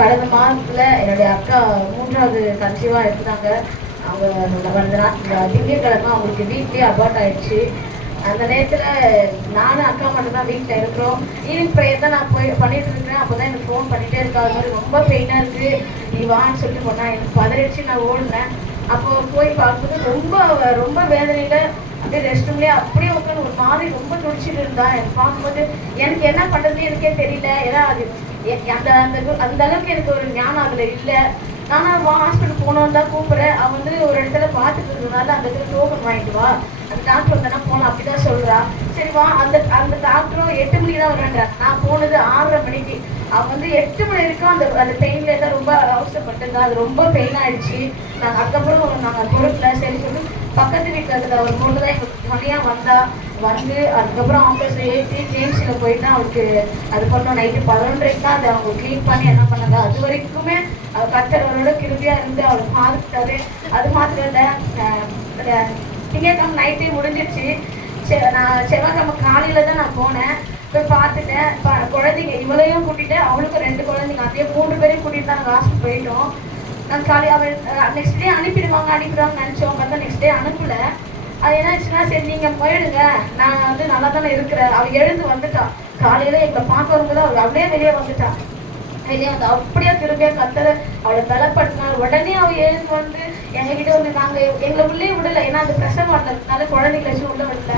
கடந்த மாதத்துல என்னுடைய அக்கா 3வது கன்சீவா இருந்தாங்க. அவங்க திங்கட்கிழமை அவங்களுக்கு வீட்லயே அபார்ட் ஆயிடுச்சு. அந்த நேரத்துல நானும் அக்கா மட்டும் தான் வீட்டில் இருக்கிறோம். ஈவினிங் ப்ரேயர் தான் நான் போய் பண்ணிட்டு இருக்கிறேன். அப்போதான் எனக்கு ஃபோன் பண்ணிட்டே இருக்கா, அது மாதிரி ரொம்ப பெயினா இருக்கு, நீ வான்னு சொல்லிட்டு போனா. எனக்கு பதறிச்சு, நான் ஓடினேன். அப்போ போய் பார்க்கும்போது ரொம்ப ரொம்ப வேதனையில அப்படியே ரெஸ்ட் ரூம்லேயே அப்படியே உட்காந்து ஒரு மாதிரி ரொம்ப துடிச்சிட்டு இருந்தா. எனக்கு பார்க்கும்போது எனக்கு என்ன பண்ணுறதுன்னு எனக்கே தெரியல. ஏன்னா அது அந்த அந்த அளவுக்கு எனக்கு ஒரு ஞானம் அதில் இல்லை. நானும் ஹாஸ்பிட்டல் போனோன்னு தான் கூப்பிட்றேன். அவன் வந்து ஒரு இடத்துல பார்த்துட்டு இருந்ததுனால அந்த இடத்துல டோக்கன் வாங்கிட்டு வா, அந்த டாக்டர் வந்தானா போகலாம் அப்படிதான் சொல்றா. சரி வா. அந்த டாக்டரும் 8 மணிக்கு தான் வருவேன்றான். நான் போனது 6:30 மணிக்கு. அவன் வந்து 8 மணி வரைக்கும் அந்த பெயின்ல தான் ரொம்ப அவசரப்பட்டிருந்தா. அது ரொம்ப பெயின் ஆயிடுச்சு. நாங்கள் அதுக்கப்புறம் நாங்கள் பொறுக்கல. சரி சொல்லி பக்கத்து வீட்டில் இருக்கிற ஒரு பொண்ணு தான் எங்களுக்கு மணியாக வந்து அதுக்கப்புறம் ஆம்புலன்ஸ்ல ஏற்றி கேம்ஸில் போயிட்டு அவருக்கு அது பண்ணோம். நைட்டு 11:30 தான் அதை அவங்க க்ளீன் பண்ணி என்ன பண்ணாங்க. அது வரைக்குமே கர்த்தரோட கிருபியா இருந்து அவரை பார்த்துட்டாரு. அது மாத்திரம் இல்லை, திங்கட்கிழமை நைட்டே முடிஞ்சிருச்சு. நான் செவ்வாய்க்கிழமை காலையில தான் நான் போனேன். போய் பார்த்துட்டேன். குழந்தைங்க இவளையும் கூட்டிட்டு அவளுக்கும் 2 குழந்தைங்க, அதே 3 பேரையும் கூட்டிட்டு தான் நாங்கள் ஹாஸ்பிட்டல் போயிட்டோம். நான் காலையில் அவள் நெக்ஸ்ட் டே அனுப்பிடுவாங்கன்னு நினச்சோம். பார்த்தா நெக்ஸ்ட் டே அனுப்பல. அது என்னாச்சுன்னா, சரி நீங்கள் போயிடுங்க, நான் வந்து நல்லா தானே இருக்கிறேன். அவள் எழுந்து வந்துட்டான். காலையில் எங்களை பார்க்க வரும்போது அவள் அப்படியே வெளியே வந்துட்டான். வெளியே வந்து அப்படியே திரும்பியா கத்தரை அவளை பலப்படுத்தினார். உடனே அவள் எழுந்து வந்து எங்ககிட்ட வந்து நாங்கள் எங்களை உள்ளே விடலை. ஏன்னா அது பிரசவம் வந்ததுனால குழந்தைங்களை வச்சு உள்ள விடல.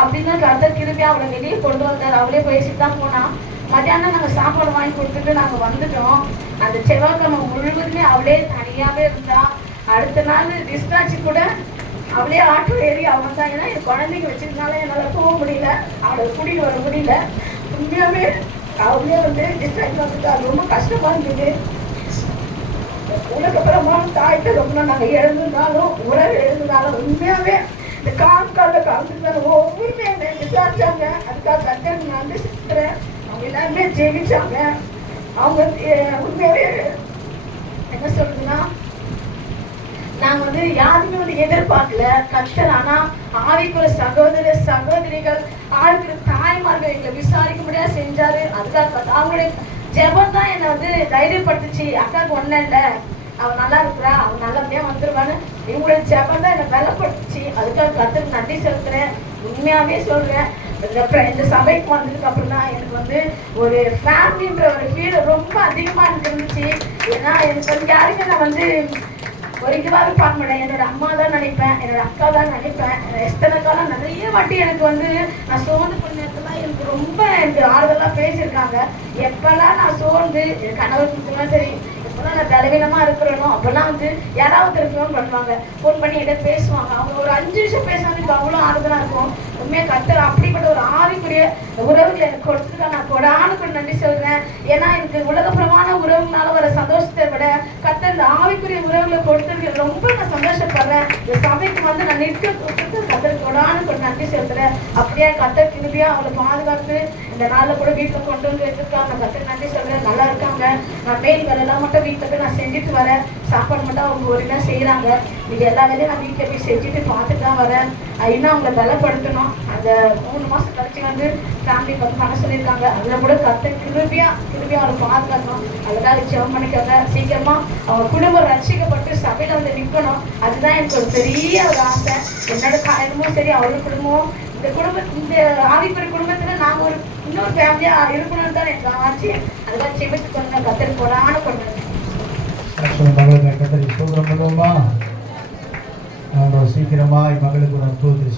அப்படின்னு கத்தர் திரும்பியா அவளை வெளியே கொண்டு வந்தார். அவளே பேசிட்டு தான் போனான். மத்தியானம் நாங்கள் சாப்பாடு வாங்கி கொடுத்துட்டு நாங்கள் வந்துட்டோம். அந்த செவ்வாய்க்கிழமை முழுவதுமே அவளே தனியாகவே இருந்தா. அடுத்த நாள் டிஸ்சார்ஜ் கூட அவளே ஆட்டோ ஏறி அவன் தான். ஏன்னா என் குழந்தைங்க வச்சிருந்தாலும் என்னால் போக முடியல, அவளை கூட்டிகிட்டு வர முடியல. உண்மையாகவே அவளே வந்து டிஸ்சார்ஜ் வந்துட்டு அது ரொம்ப கஷ்டமா இருந்தது. உனக்கப்புறமா தாய்கிட்ட ரொம்ப நாங்கள் எழுந்திருந்தாலும் உறவு எழுந்திருந்தாலும் உண்மையாகவே இந்த காலத்தில் கலந்துருந்தாலும் ஒவ்வொருமே என்னை விசாரிச்சாங்க. அதுக்காக கட்டணம் நான் வந்து சிக்கிறேன். அவங்க எல்லாருமே ஜெயிச்சாங்க. அவங்க உண்மையாகவே என்ன சொல்றதுன்னா, நாங்கள் வந்து யாருமே வந்து எதிர்பார்க்கல கஷ்டம். ஆனால் ஆவிக்குற சகோதர சகோதரிகள் ஆளுக்கு தாய்மார்கள் எங்களை விசாரிக்க முடியாது செஞ்சாரு. அதுக்காக அவங்களுடைய ஜெபம் தான் என்னை வந்து தைரியப்படுத்துச்சு. அக்காவுக்கு ஒன்றும் இல்லை, அவன் நல்லா இருக்கிறா, அவன் நல்லபடியா வந்துருவான்னு இவங்களுடைய ஜெபம் தான் என்னை பலப்படுத்துச்சு. அதுக்காக கர்த்தருக்கு நன்றி செலுத்துறேன். உண்மையாவே சொல்றேன். இந்த சபைக்கு வந்ததுக்கு அப்புறம் தான் எனக்கு வந்து ஒரு ஃபேமிலின்ற ஒரு ஃபீல் ரொம்ப அதிகமா எனக்கு இருந்துச்சு. ஏன்னா எனக்கு வந்து யாருமே நான் வந்து ஒரு இதுவாக பார்க்க மாட்டேன். என்னோட அம்மா தான் நினைப்பேன், என்னோட அக்கா தான் நினைப்பேன். எஸ்தனக்காலாம் நிறைய வாட்டி எனக்கு வந்து நான் சோர்ந்து பண்ண நேரத்துலாம் எனக்கு ஆறுதலாக பேசியிருக்காங்க. எப்பெல்லாம் நான் சோர்ந்து என் கணவருக்கு சரி, எப்பெல்லாம் நான் பலவீனமாக இருக்கிறேனோ அப்பெல்லாம் வந்து யாராவது ஃபோன் பண்ணுவாங்க. ஃபோன் பண்ணி என்கிட்ட பேசுவாங்க. அவங்க ஒரு 5 நிமிஷம் பேசாமல் இப்போ அவ்வளோ ஆறுதலாக இருக்கும். உண்மையாக கர்த்தர் அப்படிப்பட்ட ஒரு ஆவிக்குரிய உறவுகளை எனக்கு கொடுத்துருக்கா. நான் கொடானுக்கு நன்றி சொல்றேன். ஏன்னா எனக்கு உலகப்புறமான உறவுனால வர சந்தோஷத்தை விட கர்த்தர் இந்த ஆவிக்குரிய உறவுகளை கொடுத்துருக்கு ரொம்ப நான் சந்தோஷப்படுறேன். இந்த சபைக்கு வந்து நான் நிற்க கொடுத்து கர்த்தர் கொடானுக்கு நன்றி செலுத்துறேன். அப்படியே கர்த்தர் திரும்பியா அவளை பாதுகாத்து இந்த நாளில் கூட வீட்டில் கொண்டு வந்து வச்சிருக்காங்க. கர்த்தர் நன்றி சொல்றேன். நல்லா இருக்காங்க. நான் மேல் வேலையெல்லாம் மட்டும் வீட்டில் போய் நான் செஞ்சுட்டு வரேன். சாப்பாடு மட்டும் அவங்க ஒரு இதாக செய்கிறாங்க. இது எல்லா வேலையும் நான் வீட்டில் போய் செஞ்சுட்டு பார்த்துட்டு தான் வரேன். இன்னும் அவங்களை பலப்படுத்தணும். அந்த 3 மாதம் கழிச்சு வந்து ஃபேமிலிக்கு வந்து பண்ண சொல்லியிருக்காங்க. அதில் கூட கர்த்தர் கிருபியா அவரை பாதுகாக்கணும். அதுக்காக ஜெபம் பண்ணிக்கோங்க. சீக்கிரமா அவங்க குடும்பம் ரட்சிக்கப்பட்டு சபையில் வந்து நிற்கணும். அதுதான் எனக்கு ஒரு பெரிய ஒரு ஆசை. என்னோட காரணமும் சரி, அவரோட குடும்பமும் இந்த ஆவிக்குரிய குடும்பத்தில் நாங்கள் ஒரு இன்னொரு ஃபேமிலியாக இருக்கணும்னு தான் எனக்கு ஆச்சு. அதுக்காக செபித்து கொண்டு கர்த்தர் போடான கொண்டு சீக்கிரமா மகளுக்கு ஒரு அற்புதத்தை